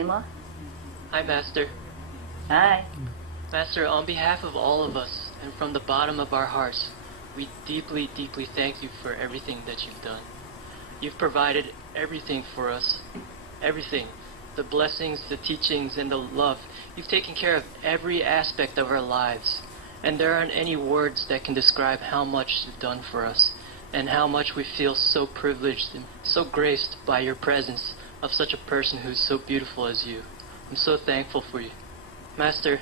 anymore? Hi, Master. Hi. Master, on behalf of all of us, and from the bottom of our hearts, we deeply, deeply thank you for everything that you've done. You've provided everything for us. Everything. The blessings, the teachings, and the love. You've taken care of every aspect of our lives. And there aren't any words that can describe how much you've done for us, and how much we feel so privileged and so graced by your presence of such a person who's so beautiful as you. I'm so thankful for you. Master,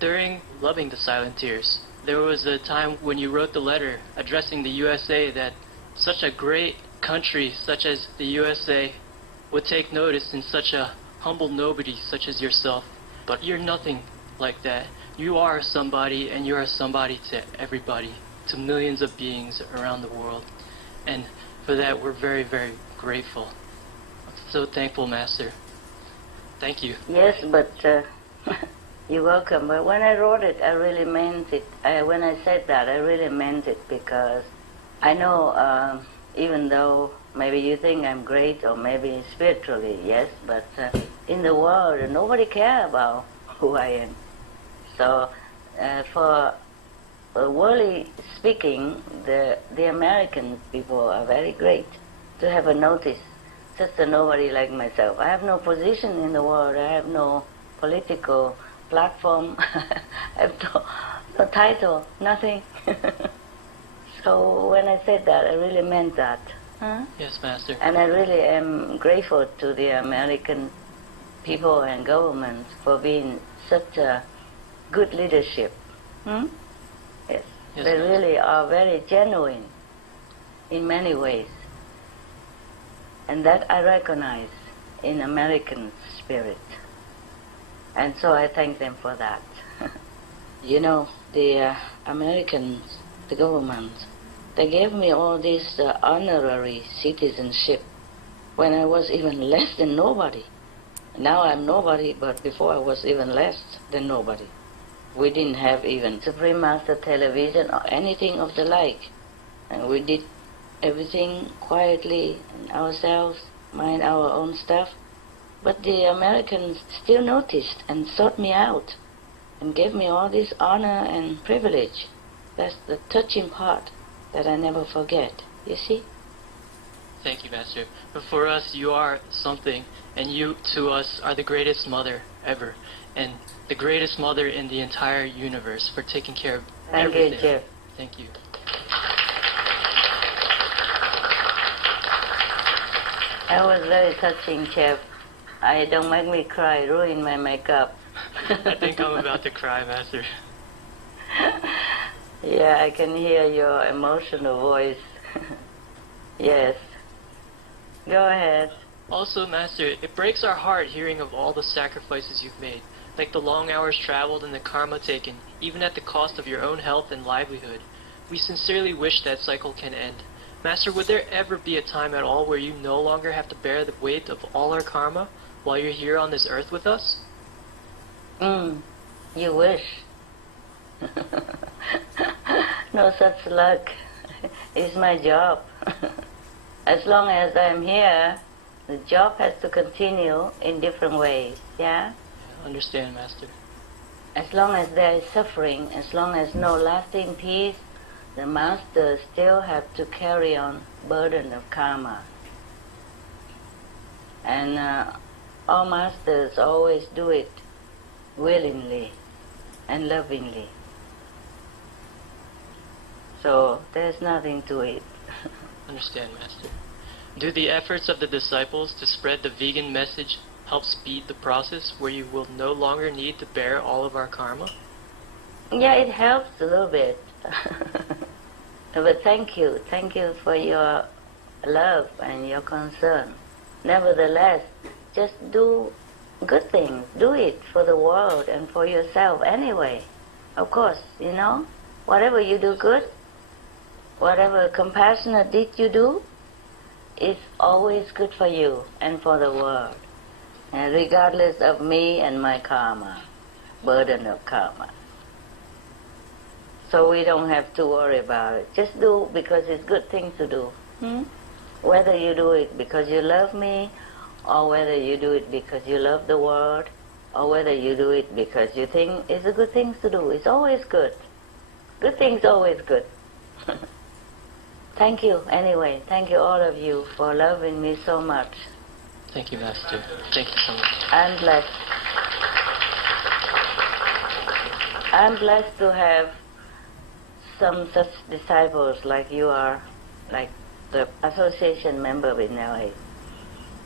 during Loving the Silent Tears, there was a time when you wrote the letter addressing the USA that such a great country such as the USA would take notice in such a humble nobody such as yourself. But you're nothing like that. You are somebody, and you are somebody to everybody, to millions of beings around the world. And for that, we're very, very grateful. I'm so thankful, Master. Thank you. Yes, but you're welcome. But when I wrote it, I really meant it. When I said that, I really meant it, because I know, even though maybe you think I'm great, or maybe spiritually, yes, but in the world, nobody cares about who I am. So, for worldly speaking, the American people are very great to have a notice. Just a nobody like myself. I have no position in the world. I have no political platform. I have no title, nothing. So when I said that, I really meant that. Huh? Yes, Master. And I really am grateful to the American people and government for being such a good leadership. Hmm? Yes. Yes, They Master. really are very genuine in many ways. And that I recognize in American spirit. And so I thank them for that. You know, the Americans, the government, they gave me all this honorary citizenship when I was even less than nobody. Now I'm nobody, but before I was even less than nobody. We didn't have even Supreme Master television or anything of the like. And we did everything quietly ourselves, mind our own stuff. But the Americans still noticed and sought me out and gave me all this honor and privilege. That's the touching part that I never forget, you see? Thank you, Master. But for us, you are something, and you, to us, are the greatest mother ever, and the greatest mother in the entire universe for taking care of everything. Thank you, Jeff. Thank you. That was very touching, Jeff. Don't make me cry, ruin my makeup. I think I'm about to cry, Master. Yeah, I can hear your emotional voice. Yes. Go ahead. Also, Master, it breaks our heart hearing of all the sacrifices you've made, like the long hours traveled and the karma taken, even at the cost of your own health and livelihood. We sincerely wish that cycle can end. Master, would there ever be a time at all where you no longer have to bear the weight of all our karma while you're here on this earth with us? You wish. No such luck. It's my job. As long as I'm here, the job has to continue in different ways, yeah? I understand, Master. As long as there is suffering, as long as no lasting peace, the masters still have to carry on burden of karma. And all masters always do it willingly and lovingly. So there's nothing to it. Understand, Master. Do the efforts of the disciples to spread the vegan message help speed the process where you will no longer need to bear all of our karma? Yeah, it helps a little bit. But thank you for your love and your concern. Nevertheless, just do good things. Do it for the world and for yourself anyway. Of course, you know, whatever you do good, whatever compassionate deed you do, is always good for you and for the world, and regardless of me and my karma, burden of karma. So we don't have to worry about it. Just do because it's good thing to do. Whether you do it because you love me, or whether you do it because you love the world, or whether you do it because you think it's a good thing to do. It's always good. Good things always good. Thank you anyway. Thank you all of you for loving me so much. Thank you, Master. Thank you so much. I'm blessed. I'm blessed to have some such disciples like you are, like the association member with LA.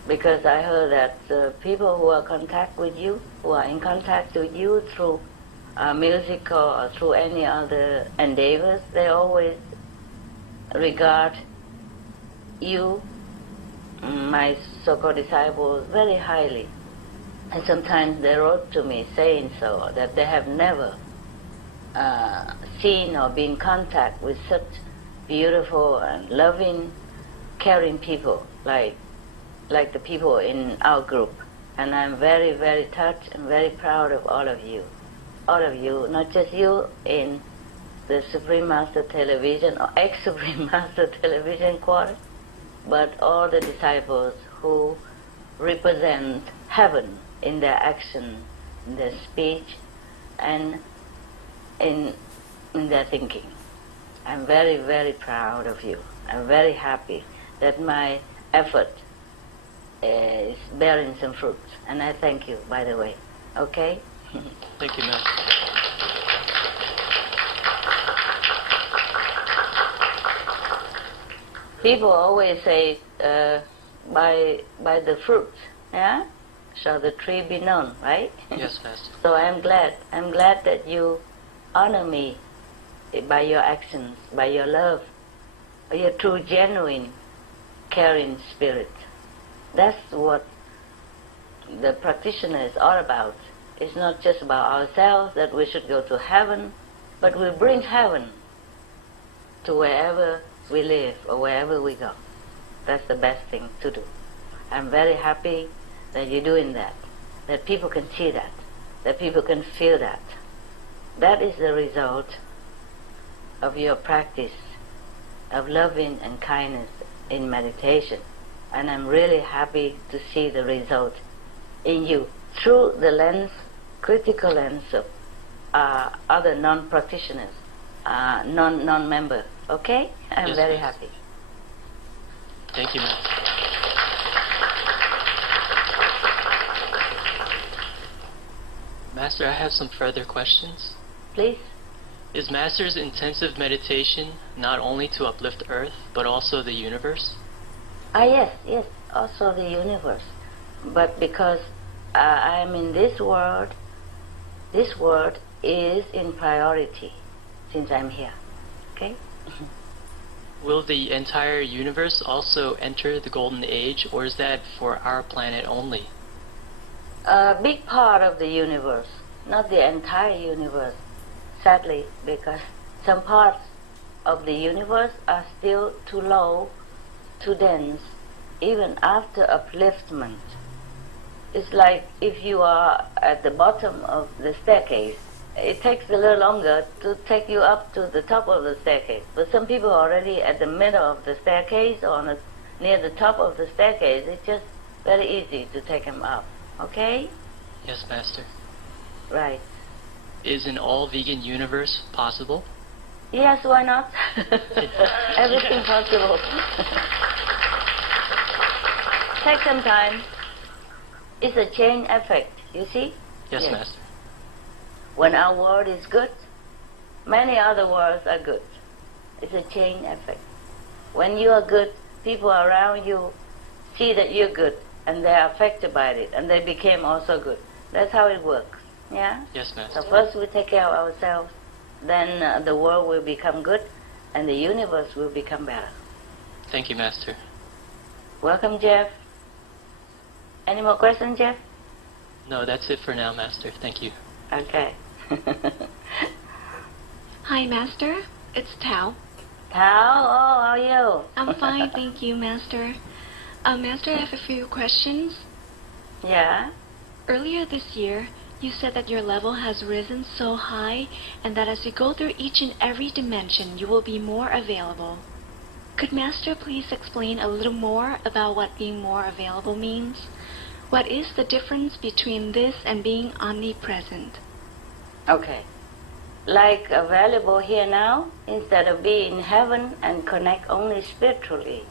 Because I heard that people who are in contact with you through music or through any other endeavors, they always regard you, my so-called disciples, very highly. And sometimes they wrote to me saying so, that they have never seen or been in contact with such beautiful and loving, caring people like the people in our group. And I'm very, very touched and very proud of all of you. All of you, not just you in the Supreme Master Television or ex-Supreme Master Television Quarter, but all the disciples who represent heaven in their action, in their speech, and in their thinking. I'm very, very proud of you. I'm very happy that my effort is bearing some fruits, and I thank you, by the way. Okay? Thank you, Master. People always say, by the fruits, yeah, shall the tree be known, right? Yes, Master. So I'm glad that you honor me by your actions, by your love, by your true, genuine, caring spirit. That's what the practitioner is all about. It's not just about ourselves, that we should go to heaven, but we bring heaven to wherever we live or wherever we go. That's the best thing to do. I'm very happy that you're doing that people can see that people can feel that. That is the result of your practice of loving and kindness in meditation. And I'm really happy to see the result in you through the lens, critical lens of other non-practitioners, non-member. Okay? I'm yes, very Master. happy. Thank you, Master. Master, I have some further questions. Please? Is Master's intensive meditation not only to uplift Earth, but also the universe? Yes, also the universe. But because I'm in this world is in priority since I'm here. Okay? Will the entire universe also enter the Golden Age, or is that for our planet only? A big part of the universe, not the entire universe, sadly, because some parts of the universe are still too low, too dense, even after upliftment. It's like if you are at the bottom of the staircase, it takes a little longer to take you up to the top of the staircase. But some people are already at the middle of the staircase or near the top of the staircase. It's just very easy to take them up. Okay? Yes, Master. Right. Is an all-vegan universe possible? Yes, why not? Everything possible. Take some time. It's a chain effect, you see? Yes, Master. When our world is good, many other worlds are good. It's a chain effect. When you are good, people around you see that you're good, and they are affected by it, and they became also good. That's how it works. Yeah? Yes, Master. So first we take care of ourselves, then the world will become good, and the universe will become better. Thank you, Master. Welcome, Jeff. Any more questions, Jeff? No, that's it for now, Master. Thank you. Okay. Hi, Master. It's Tao. Tao, oh, how are you? I'm fine, thank you, Master. Master, I have a few questions. Yeah? Earlier this year, you said that your level has risen so high and that as you go through each and every dimension, you will be more available. Could Master please explain a little more about what being more available means? What is the difference between this and being omnipresent? Okay. Like available here now, instead of being in heaven and connect only spiritually,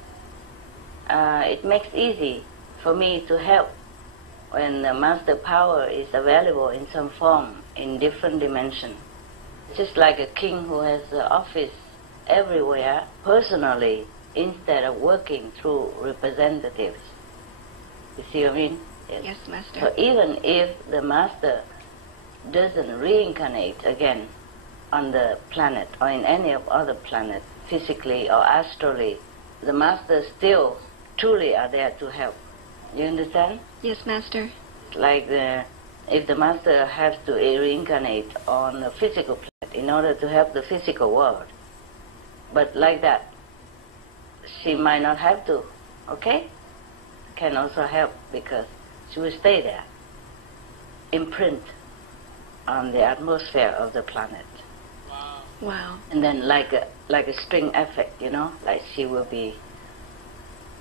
it makes easy for me to help when the master power is available in some form in different dimension. Just like a king who has an office everywhere personally instead of working through representatives. You see what I mean? Yes, Master. So even if the master doesn't reincarnate again on the planet or in any of other planets, physically or astrally, the master still truly are there to help. You understand? Yes, Master. Like if the master has to reincarnate on a physical planet in order to help the physical world, but like that, she might not have to, okay? Can also help because she will stay there, imprint on the atmosphere of the planet. Wow. And then like a string effect, you know, like she will be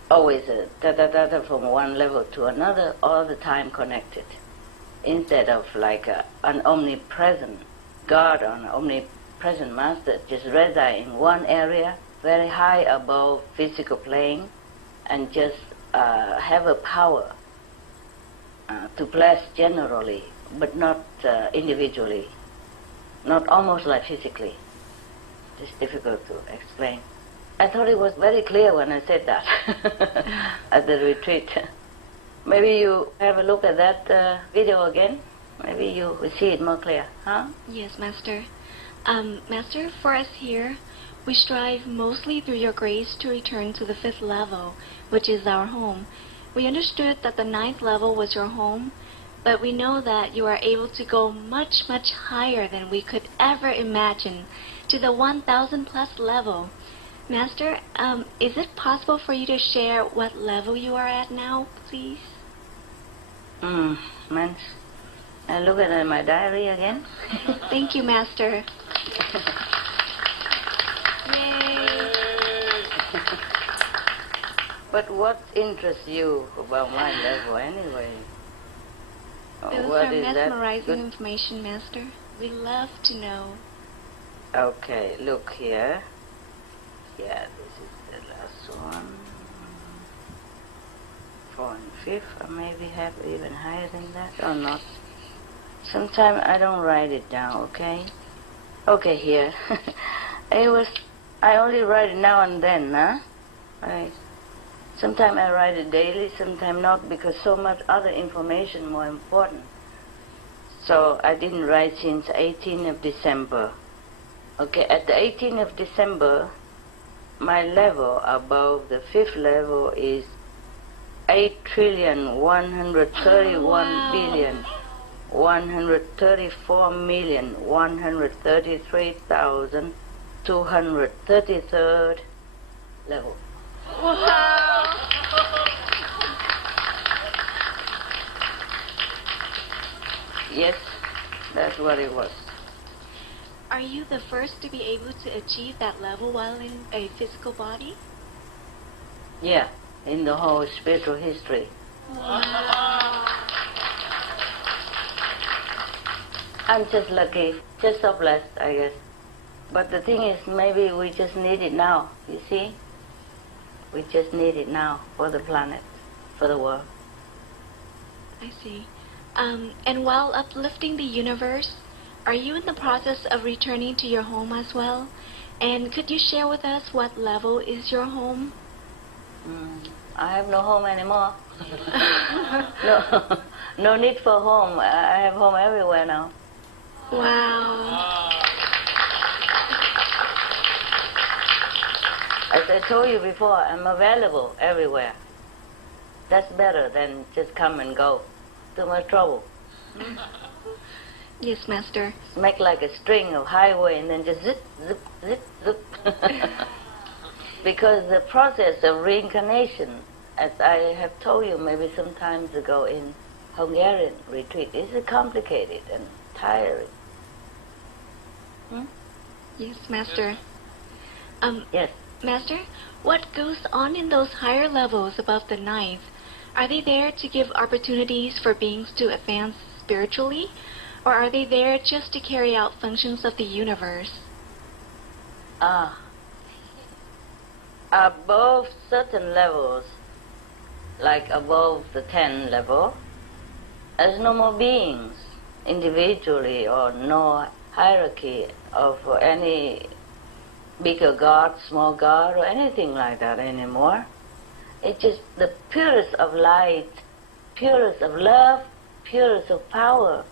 always da-da-da-da from one level to another, all the time connected, instead of like an omnipresent God or an omnipresent master just reside in one area, very high above physical plane, and just have a power to bless generally, but not individually, not almost like physically. It's difficult to explain. I thought it was very clear when I said that at the retreat. Maybe you have a look at that video again. Maybe you will see it more clear, huh? Yes, Master. Master, for us here, we strive mostly through your grace to return to the 5th level, which is our home. We understood that the 9th level was your home, but we know that you are able to go much, much higher than we could ever imagine, to the 1,000 plus level. Master, is it possible for you to share what level you are at now, please? Man. I look at my diary again. Thank you, Master. Yay! But what interests you about my level anyway? Those What are is that mesmerizing good? information, Master. We love to know. Okay, look here. Yeah, this is the last one. 4 and 5th, or maybe have even higher than that, or not. Sometimes I don't write it down, okay? Okay, here. I only write it now and then, huh? Sometimes I write it daily, sometimes not, because so much other information more important. So I didn't write since 18th of December. Okay, at the 18th of December, my level above the 5th level is 8,131,134,133,233rd level. Wow! Yes, that's what it was. Are you the first to be able to achieve that level while in a physical body? Yeah, in the whole spiritual history. Wow! I'm just lucky, just so blessed, I guess. But the thing is, maybe we just need it now, you see? We just need it now for the planet, for the world. I see. And while uplifting the universe, are you in the process of returning to your home as well? And could you share with us what level is your home? I have no home anymore. No need for home. I have home everywhere now. Wow. As I told you before, I'm available everywhere. That's better than just come and go. Too much trouble. Yes, Master. Make like a string of highway and then just zip, zip, zip, zip. Because the process of reincarnation, as I have told you maybe some times ago in Hungarian retreat, is complicated and tiring. Yes, Master. Yes. Master, what goes on in those higher levels above the ninth? Are they there to give opportunities for beings to advance spiritually? Or are they there just to carry out functions of the universe? Above certain levels, like above the 10 level, there's no more beings individually, or no hierarchy of any bigger God, small God, or anything like that anymore. It's just the purest of light, purest of love, purest of power,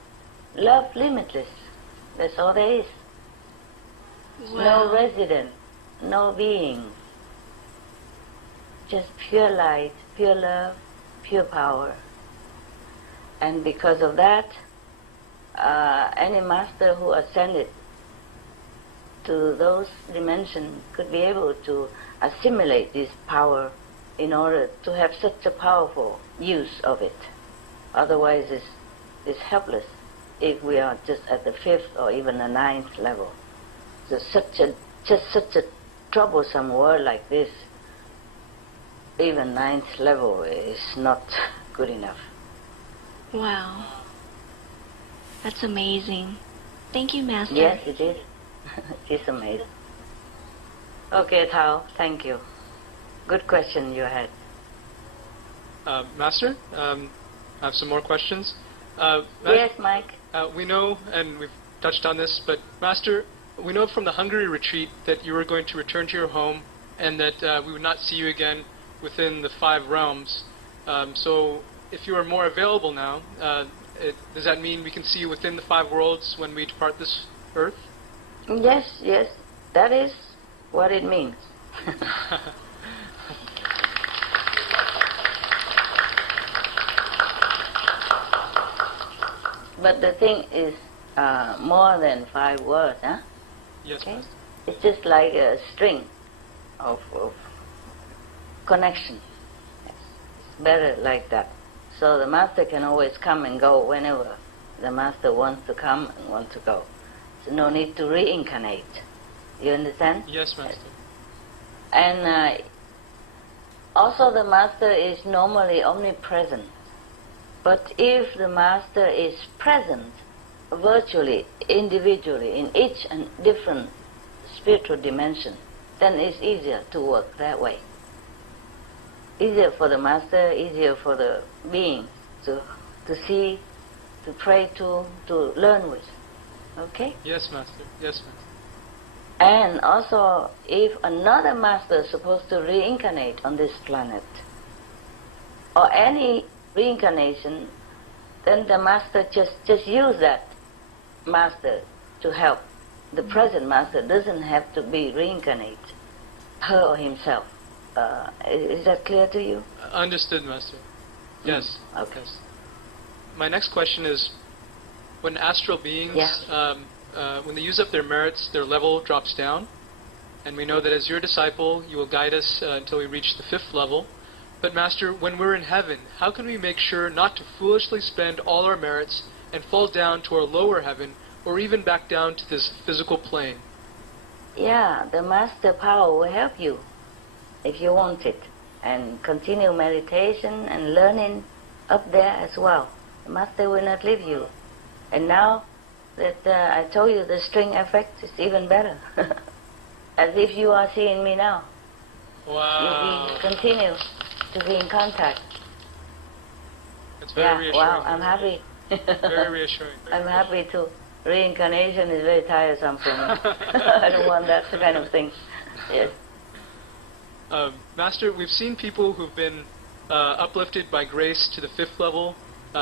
love limitless. That's all there is. Wow. No resident, no being. Just pure light, pure love, pure power. And because of that, any master who ascended to those dimensions could be able to assimilate this power in order to have such a powerful use of it. Otherwise it's helpless if we are just at the 5th or even the 9th level. So such a troublesome world like this, even 9th level is not good enough. Wow. That's amazing. Thank you, Master. Yes, it is. It's amazing. Okay, Tao, thank you. Good question you had. Master, I have some more questions. Yes, Mike. We know, and we've touched on this, but Master, we know from the Hungary retreat that you were going to return to your home and that we would not see you again within the 5 realms. So if you are more available now, does that mean we can see you within the 5 worlds when we depart this earth? Yes, that is what it means. But the thing is more than 5 words, huh? Yes, okay? Master. It's just like a string of connection. It's better like that. So the Master can always come and go whenever the Master wants to come and wants to go. So no need to reincarnate. You understand? Yes, Master. And also the Master is normally omnipresent. But if the Master is present virtually, individually, in each and different spiritual dimension, then it's easier to work that way. Easier for the Master, easier for the being to see, to pray to learn with. Okay? Yes, Master. Yes, Master. And also, if another Master is supposed to reincarnate on this planet, or any reincarnation, then the Master just use that Master to help. The present Master doesn't have to be reincarnate, her or himself. Is that clear to you? Understood, Master. Yes. Okay. Yes. My next question is, when astral beings, when they use up their merits, their level drops down, and we know that as your disciple, you will guide us until we reach the 5th level. But Master, when we're in heaven, how can we make sure not to foolishly spend all our merits and fall down to our lower heaven, or even back down to this physical plane? Yeah, the Master power will help you if you want it, and continue meditation and learning up there as well. The Master will not leave you. And now that I told you the string effect is even better. As if you are seeing me now. Wow. You continue to be in contact. It's very reassuring. Wow, I'm happy. Very reassuring. I'm happy too. Reincarnation is very tiresome for me. I don't want that kind of thing. Yes. Master, we've seen people who've been uplifted by grace to the 5th level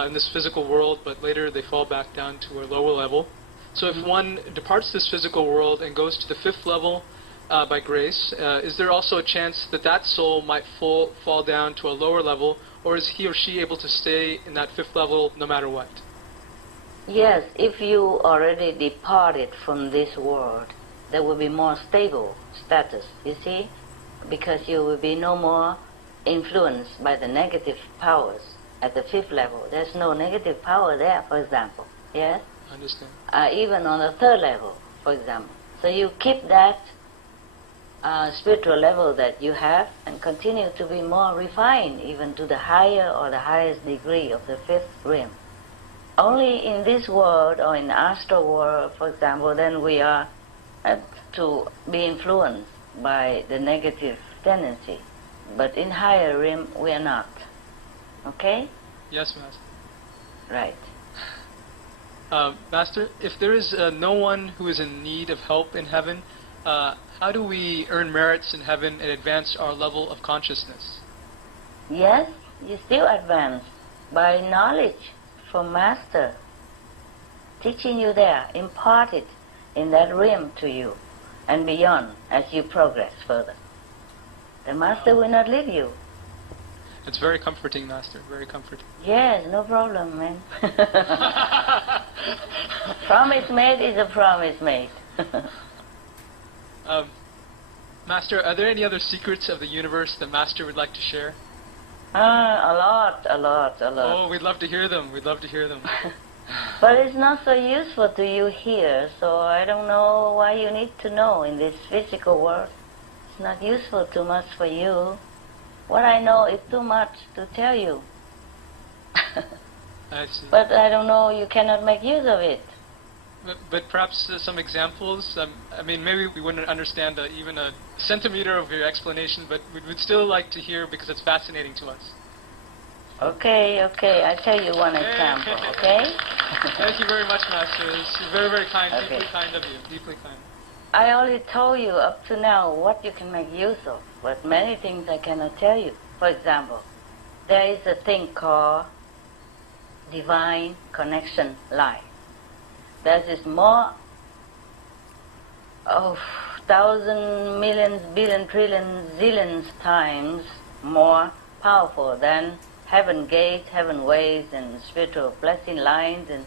in this physical world, but later they fall back down to a lower level. So if one departs this physical world and goes to the 5th level by grace, is there also a chance that that soul might fall down to a lower level, or is he or she able to stay in that 5th level no matter what? Yes, if you already departed from this world, there will be more stable status, you see, because you will be no more influenced by the negative powers at the 5th level. There's no negative power there, for example, yes? I understand. Even on the 3rd level, for example. So you keep that spiritual level that you have and continue to be more refined, even to the higher or the highest degree of the fifth realm. Only in this world or in the astral world, for example, then we are to be influenced by the negative tendency. But in higher realm, we are not. Okay? Yes, Master. Right. Master, if there is no one who is in need of help in heaven, how do we earn merits in heaven and advance our level of consciousness? Yes, you still advance by knowledge from Master, teaching you there, imparted in that realm to you and beyond as you progress further. The Master will not leave you. It's very comforting, Master, very comforting. Yes, no problem, man. Promise made is a promise made. Master, are there any other secrets of the universe that Master would like to share? A lot. Oh, we'd love to hear them. We'd love to hear them. But it's not so useful to you here, so I don't know why you need to know in this physical world. It's not useful too much for you. What I know is too much to tell you. I see. But I don't know, you cannot make use of it. But perhaps some examples. I mean, maybe we wouldn't understand even a centimeter of your explanation, but we would still like to hear because it's fascinating to us. Okay. I'll tell you one example, okay? Thank you very much, Master. It's very, very kind, Okay. deeply kind of you, deeply kind. I only told you up to now what you can make use of, but many things I cannot tell you. For example, there is a thing called divine connection line. There's this more of thousand, millions, billion, trillion, zillions times more powerful than heaven gates, heaven ways, and spiritual blessing lines and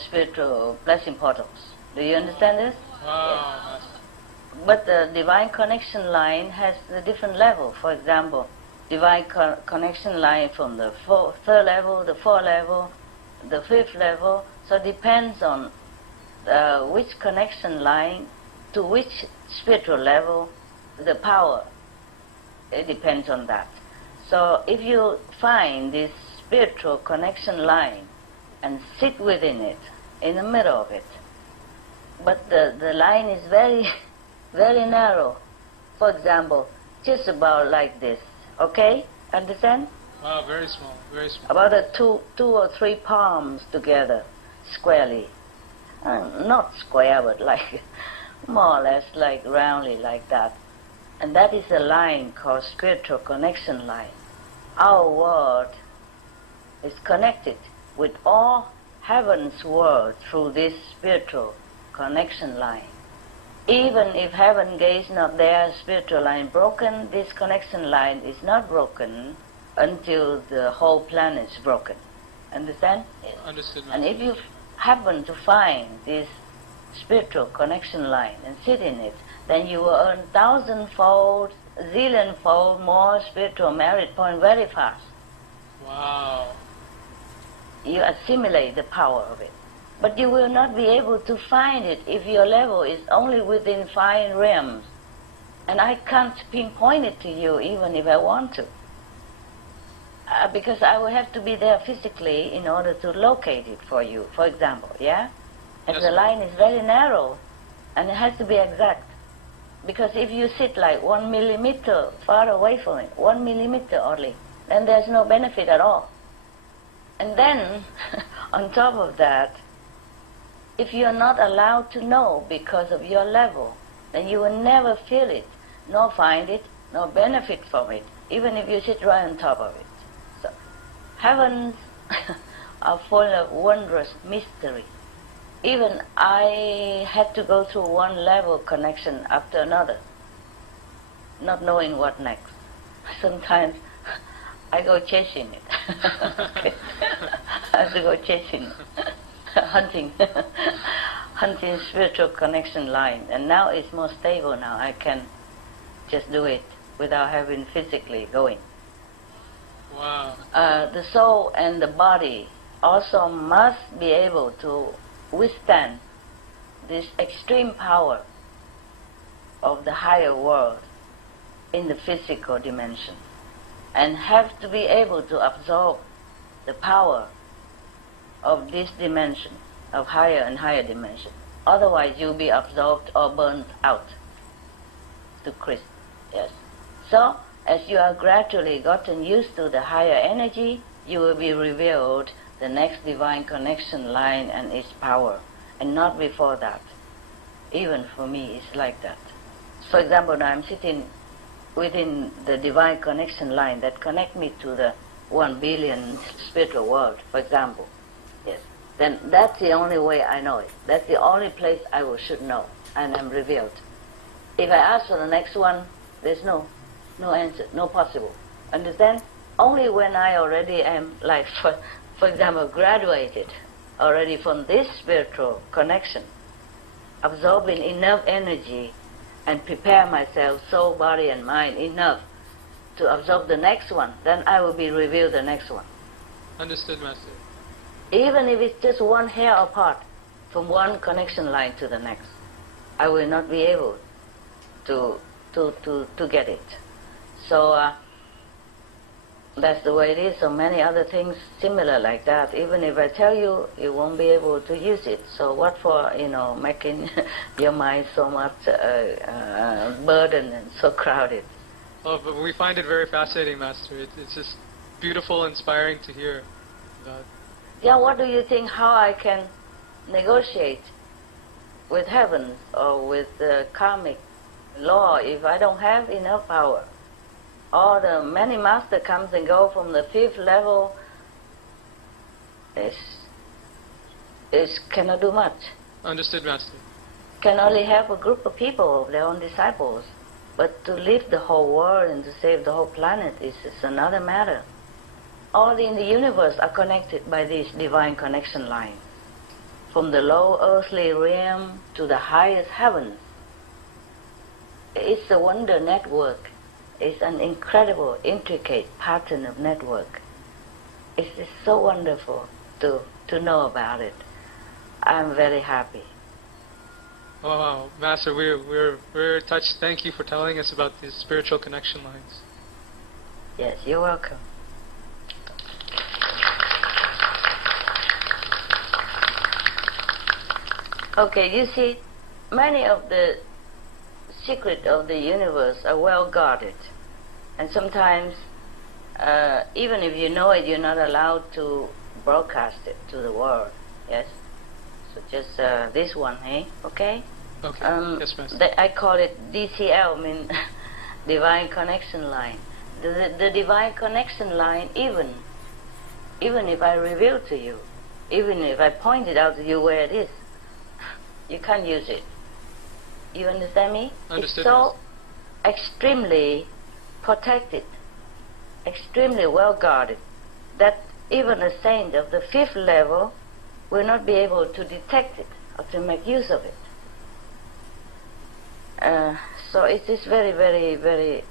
spiritual blessing portals. Do you understand this? Wow. Yes. But the divine connection line has a different level. For example, divine connection line from the third level, the fourth level, the fifth level. So it depends on which connection line to which spiritual level, the power. It depends on that. So if you find this spiritual connection line and sit within it, in the middle of it, but the line is very, very narrow. For example, just about like this. Okay? Understand? Wow, very small, very small. About two or three palms together, squarely. Not square, but like more or less like roundly like that. And that is a line called spiritual connection line. Our world is connected with all heaven's world through this spiritual connection line. Even if heaven gate is not there, spiritual line broken, this connection line is not broken until the whole planet is broken. Understand? Understood. And if you happen to find this spiritual connection line and sit in it, then you will earn thousandfold, zillionfold more spiritual merit point very fast. Wow. You assimilate the power of it. But you will not be able to find it if your level is only within 5 realms. And I can't pinpoint it to you even if I want to. Because I will have to be there physically in order to locate it for you, for example, yeah? And Yes. the line is very narrow, and it has to be exact. Because if you sit like 1 millimeter far away from it, 1 millimeter only, then there's no benefit at all. And then, on top of that, if you're not allowed to know because of your level, then you will never feel it, nor find it, nor benefit from it, even if you sit right on top of it. So, heavens are full of wondrous mystery. Even I had to go through one level connection after another, not knowing what next. Sometimes I go chasing it. I have to go chasing, hunting spiritual connection line. And now it's more stable now. I can just do it without having physically going. Wow. The soul and the body also must be able to withstand this extreme power of the higher world in the physical dimension, and have to be able to absorb the power of this dimension, of higher and higher dimension. Otherwise you'll be absorbed or burned out to crisp. Yes. So as you are gradually gotten used to the higher energy, you will be revealed the next divine connection line and its power, and not before that. Even for me, it's like that. For example, now I'm sitting within the divine connection line that connect me to the 1 billion spiritual world, for example. Yes. Then that's the only way I know it. That's the only place I should know, and I'm revealed. If I ask for the next one, there's no answer, no possible. Understand? Only when I already am, like, for example, graduated already from this spiritual connection, absorbing enough energy and prepare myself, soul, body, and mind enough to absorb the next one, then I will be revealed the next one. Understood, Master. Even if it's just one hair apart from one connection line to the next, I will not be able to get it. So that's the way it is. So many other things similar like that. Even if I tell you, you won't be able to use it. So what for, making your mind so much burdened and so crowded? Oh, but we find it very fascinating, Master. It's just beautiful, inspiring to hear about. Yeah, what do you think, how I can negotiate with heaven or with the karmic law if I don't have enough power? All the many master comes and go from the 5th level is cannot do much. Understood, Master. Can only help a group of people, of their own disciples. But to lift the whole world and to save the whole planet is another matter. All in the universe are connected by this divine connection line. From the low earthly realm to the highest heavens. It's a wonder network. It's an incredible, intricate pattern of network. It's just so wonderful to know about it. I'm very happy. Oh, wow. Master, we're very touched. Thank you for telling us about these spiritual connection lines. Yes, you're welcome. Okay, you see, many of the secrets of the universe are well guarded. And sometimes, even if you know it, you're not allowed to broadcast it to the world. Yes? So just this one, hey? Okay? Okay. Yes, Master. I call it DCL, Divine Connection Line. The Divine Connection Line, even if I reveal to you, even if I point it out to you where it is, you can't use it. You understand me? Understood. It's so extremely protected, extremely well guarded, that even a saint of the 5th level will not be able to detect it or to make use of it. So it is very, very, very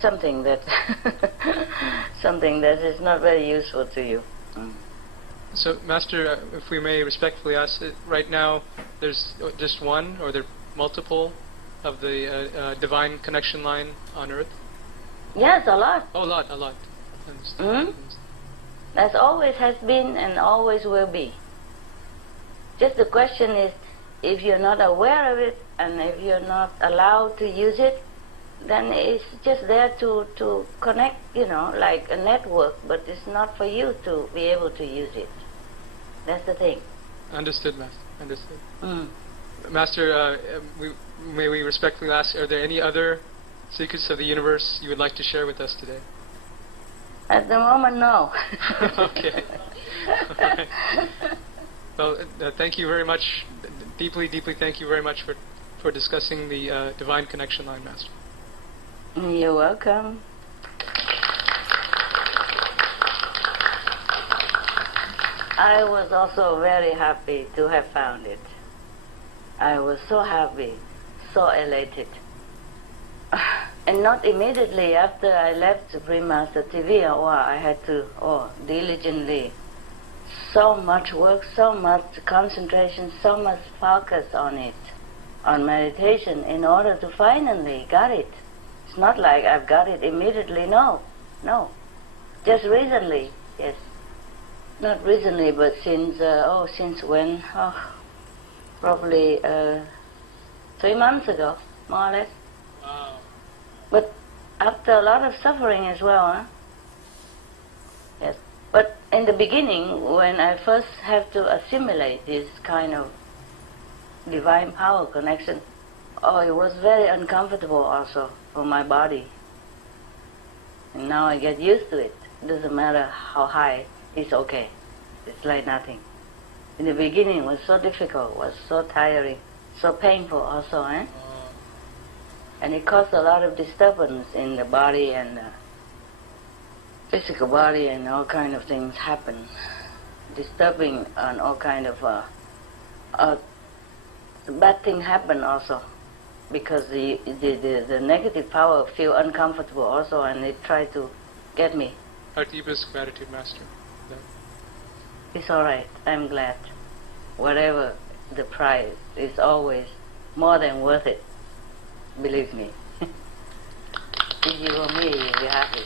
something that something that is not very useful to you. So, Master, if we may respectfully ask, right now there's just one, or there are multiple of the divine connection line on Earth? Yes, a lot. Oh, a lot. Understood. That always has been and always will be. Just the question is, if you're not aware of it and if you're not allowed to use it, then it's just there to connect, like a network, but it's not for you to be able to use it. That's the thing. Understood, Master. Understood. Master, may we respectfully ask, are there any other secrets of the universe you would like to share with us today? At the moment, no. Okay. Right. Well, thank you very much. Deeply thank you very much for discussing the divine connection line, Master. You're welcome. I was also very happy to have found it. I was so happy, so elated. And not immediately after I left Supreme Master TV, I had to diligently, so much work, so much concentration, so much focus on it, on meditation in order to finally got it. It's not like I've got it immediately, no. Just recently, yes. Not recently, but since, since when? Oh, probably 3 months ago, more or less. Wow. But after a lot of suffering as well, huh? Yes. But in the beginning, when I first have to assimilate this kind of divine power connection, it was very uncomfortable also for my body. And now I get used to it. It doesn't matter how high, it's okay. It's like nothing. In the beginning, it was so difficult, was so tiring, so painful also, eh? And it caused a lot of disturbance in the body and physical body, and all kind of things happen. Disturbing and all kind of bad thing happen also, because the negative power feel uncomfortable also, and they try to get me. Our deepest gratitude, Master. It's all right. I'm glad. Whatever the price is always more than worth it. Believe me. If you or me, you'll be happy.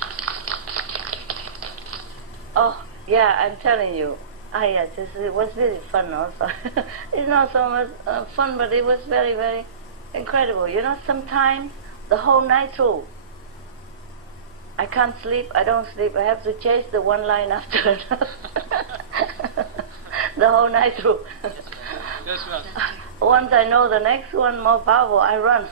Oh, yeah, I'm telling you. Yes, it was really fun also. It's not so much fun, but it was very, very incredible. You know, sometimes the whole night through, I can't sleep, I don't sleep. I have to chase the one line after another. The whole night through. Yes, ma'am. Once I know the next one more powerful, I run.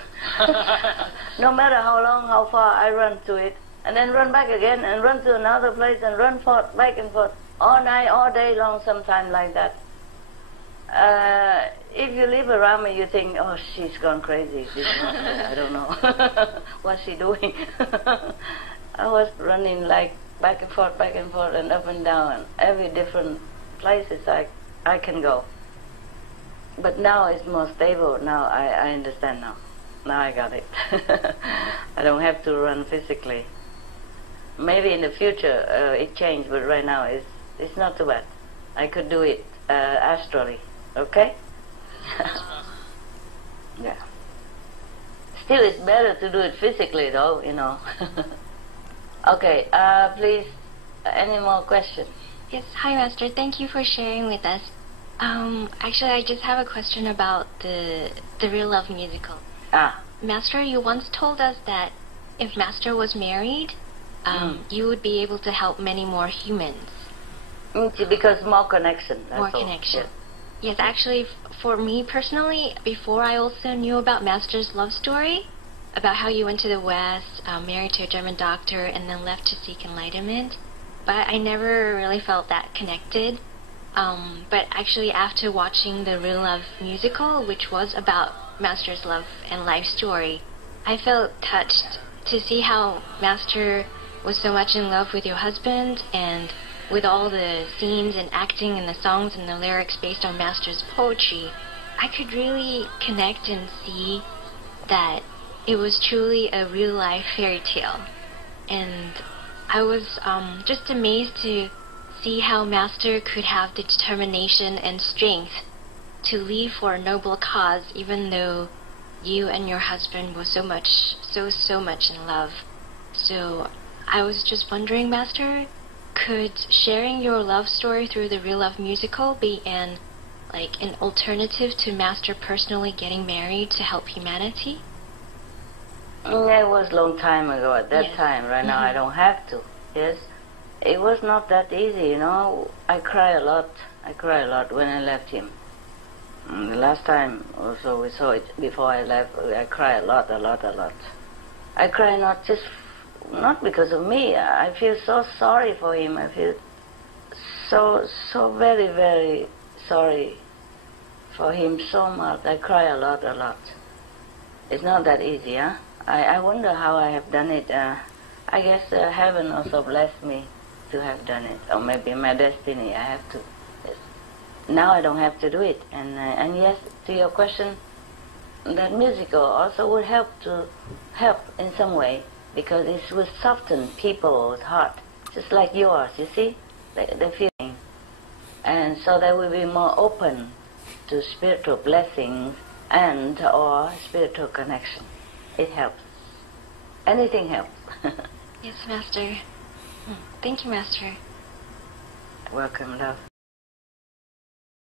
No matter how long, how far, I run to it. And then run back again, and run to another place, and run forth, back and forth. All night, all day long, sometime like that. If you live around me, you think, oh, she's gone crazy. I don't know. What's she doing? I was running like back and forth, and up and down, and every different places I can go. But now it's more stable. Now I understand now. Now I got it. I don't have to run physically. Maybe in the future it changed, but right now it's not too bad. I could do it astrally. Okay? Yeah. Still, it's better to do it physically, though, you know. Okay, please, any more questions? Yes, hi Master. Thank you for sharing with us. Actually, I just have a question about the Real Love musical. Master, you once told us that if Master was married, you would be able to help many more humans. Because more connection. More connection. Yes, actually, for me personally, before I also knew about Master's love story, about how you went to the West, married to a German doctor, and then left to seek enlightenment, but I never really felt that connected. But actually, after watching the Real Love musical, which was about Master's love and life story, I felt touched to see how Master was so much in love with your husband, and with all the scenes and acting and the songs and the lyrics based on Master's poetry, I could really connect and see that it was truly a real-life fairy tale. And I was just amazed to see how Master could have the determination and strength to leave for a noble cause, even though you and your husband were so much in love. So I was just wondering, Master, could sharing your love story through the Real Love musical be an alternative to Master personally getting married to help humanity? It was a long time ago at that time. Right now I don't have to. Yes. It was not that easy, you know. I cry a lot. When I left him. The last time also we saw it before I left, I cry a lot. I cry not because of me. I feel so sorry for him. I feel so very, very sorry for him so much. I cry a lot. It's not that easy, huh? I wonder how I have done it. I guess heaven also blessed me to have done it, or maybe my destiny. I have to. Yes. Now I don't have to do it. And yes, to your question, that musical also would help in some way, because it will soften people's heart, just like yours. You see, the feeling, and so they will be more open to spiritual blessings and or spiritual connection. It helps. Anything helps. Yes, Master. Thank you, Master. Welcome, love.